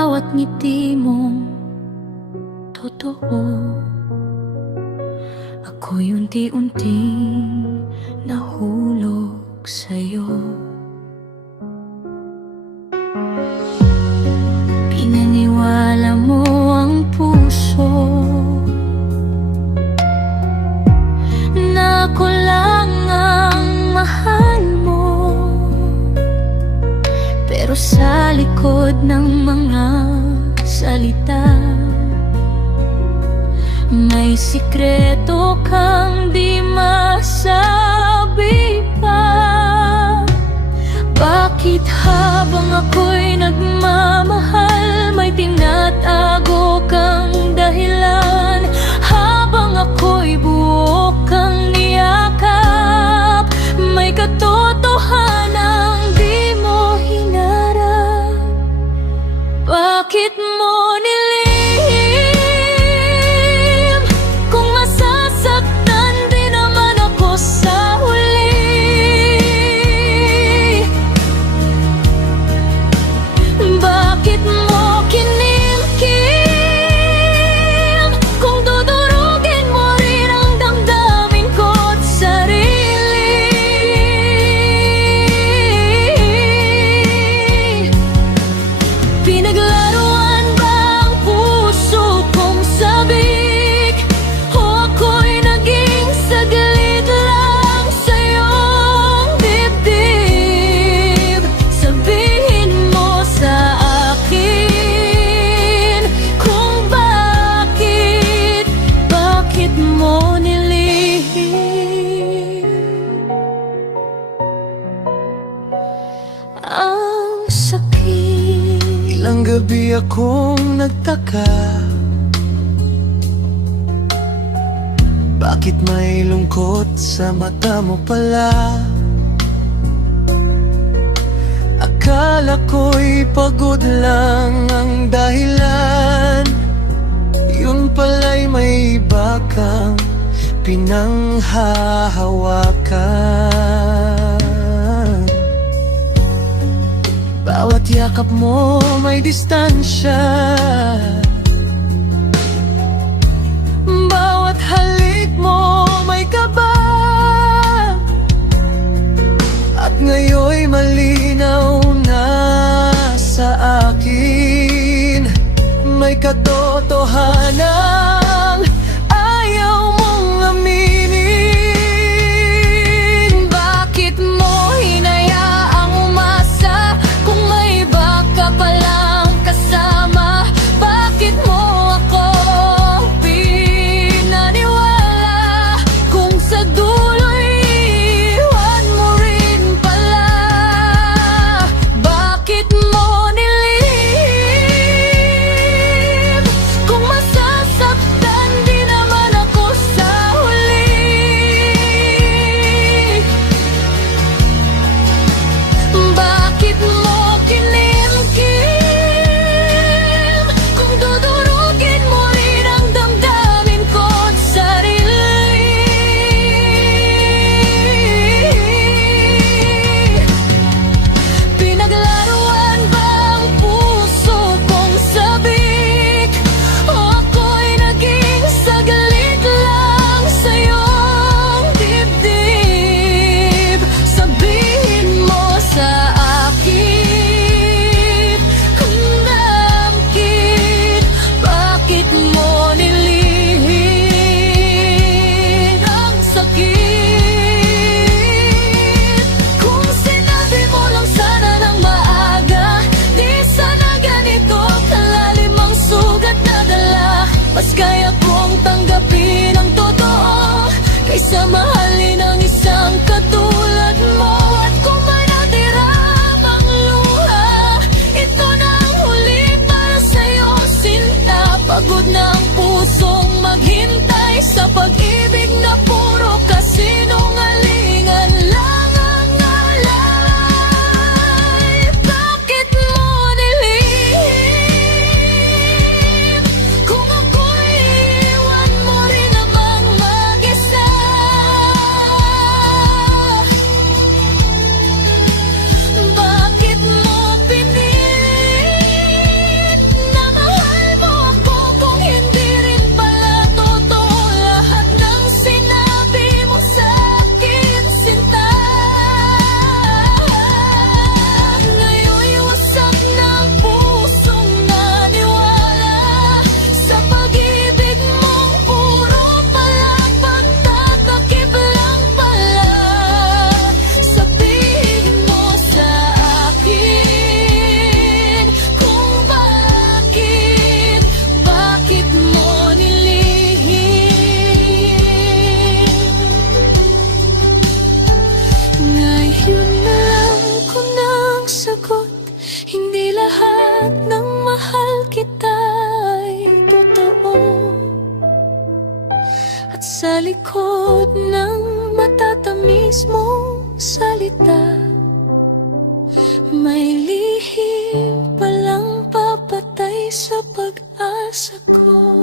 bawat ngiti mong totoo. Ako'y unti-unting nahulog sa'yo. Pinaniwala mo ang puso na ako lang ang mahal mo, pero sa likod ng mga salita may sikreto kang di masabi pa. Bakit habang ako'y nagmamahal may tinatago kang dahilan? Habang ako'y buo kang niyakap, may katotohanang di mo hinarap. Bakit mo nilihim? Kung masasaktan din naman ako sa huli. Bakit mo kinimkim? Kung dudurugin mo rin ang damdamin ko't sarili. Pinaglaruan ba ang puso kong sabik? O ako'y naging saglit lang sa iyong dibdib? Sabihin mo sa akin kung bakit mo nilihim ang sakit. Ilang gabi akong nagtaka, bakit may lungkot sa mata mo pala? Akala ko'y pagod lang ang dahilan, yun pala'y may iba kang pinanghahawakan. Bawat yakap mo may distansya, bawat halik mo may kaba. At ngayon'y malinaw na sa akin, may katotohanan ayaw mong aminin. Bakit mo hinayaang umasa kung may iba ka palang kasama? Bakit mo ako pinaniwala kung sa dulo'y iwan mo rin pala? Bakit mo nilihim? Kung masasaktan din naman ako sa huli. Bakit mo kinimkim? Kung dudurugin mo rin ang damdamin ko't sarili. Pinaglaruan ba ang puso kong sabik? O ako'y naging saglit lang sa iyong dibdib? Sabihin mo sa akin kung bakit mo nilihim ang sakit? Kung sinabi mo lang sana ng maaga, di sana ganito kalalim ang sugat na dala. Mas kaya kong tanggapin ang totoo kaysa mahalin ang isang katulad mo. At kung may natira mang luha, ito na ang huli para sa'yo, sinta. Pagod na ang pusong maghintay sa pag-ibig na puro kasinungalingan lang ang alay. Bakit mo nilihim? Kung ako'y iwan mo rin namang mag-isa. Bakit mo pinilit likod ng matatamis mong salita, may lihim palang papatay sa pag-asa ko.